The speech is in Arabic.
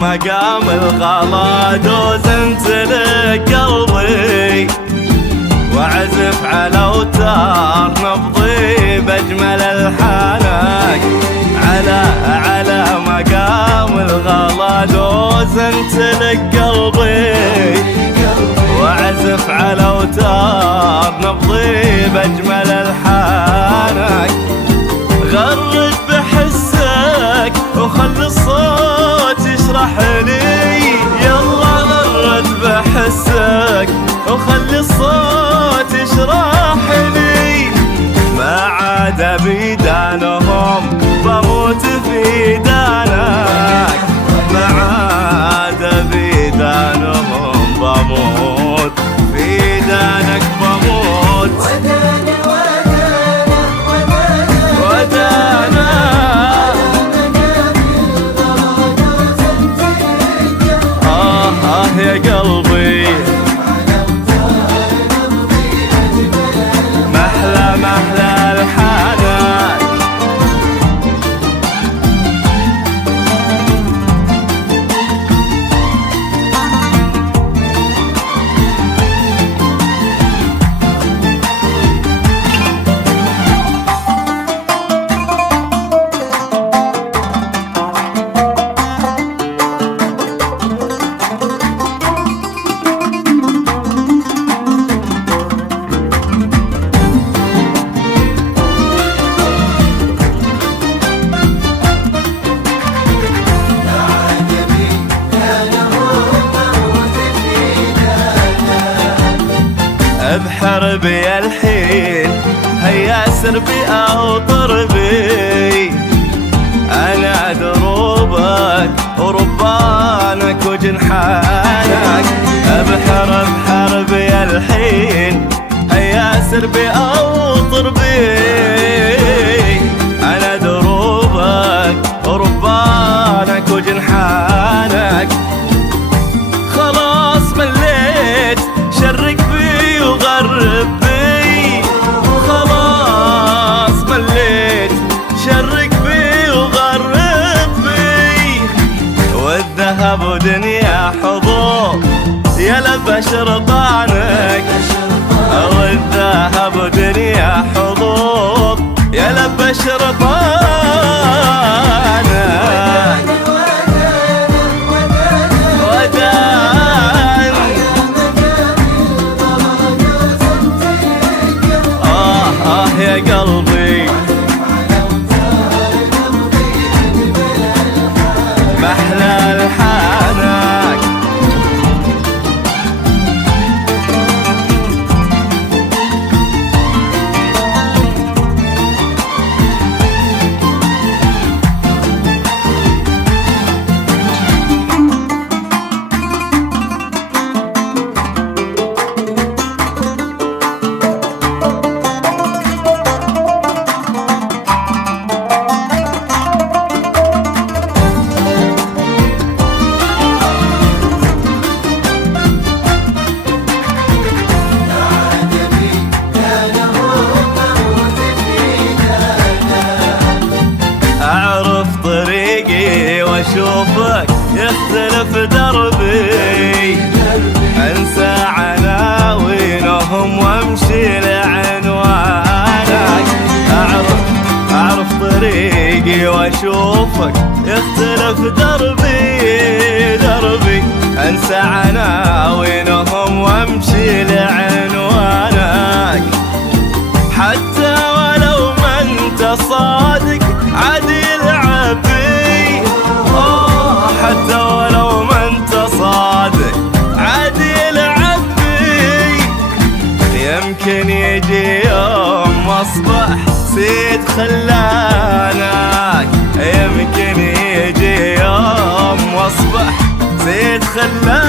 مقام الغلا دوزنت لك قلبي، وعزف على اوتار نبضي باجمل الحانك. على مقام الغلا دوزنت لك قلبي، وعزف على اوتار نبضي باجمل الحانك. غرد بحسك وخلي الصوت يشرح لي، يلا غرد بحسك وخلي الصوت يشرح لي. ما عاد بيدانهم بموت في دانك، ما عاد بيدانهم بموت في دانك بموت. يا قلبي محلى الحنان. بحربي الحين هيا سربي أو طربي، أنا دروبك وربانك وجنحانك. بحربي الحين هيا سربي أو طربي، أنا دروبك وربانك وجنحانك. خلاص مليت شرك بي وغرب بي، خلاص مليت شرك بي وغرب بي. والذهب ودنيا حضور يا لبى شرطانك، والذهب ودنيا حضور يا لبى شرطانك. يا قلبي محلى الحانك. أشوفك يختلف دربي، أنسى عناوينهم وامشي لعنوانك. أعرف طريقي وأشوفك يختلف دربي، أنسى عناوينهم وامشي لعنوانك. حتى ولو ما انت صادق عادي يلعب بي، حتى ولو ما انت صادق عادي يلعب بي. يمكن يجي يوم واصبح سيد خلانا، خلاني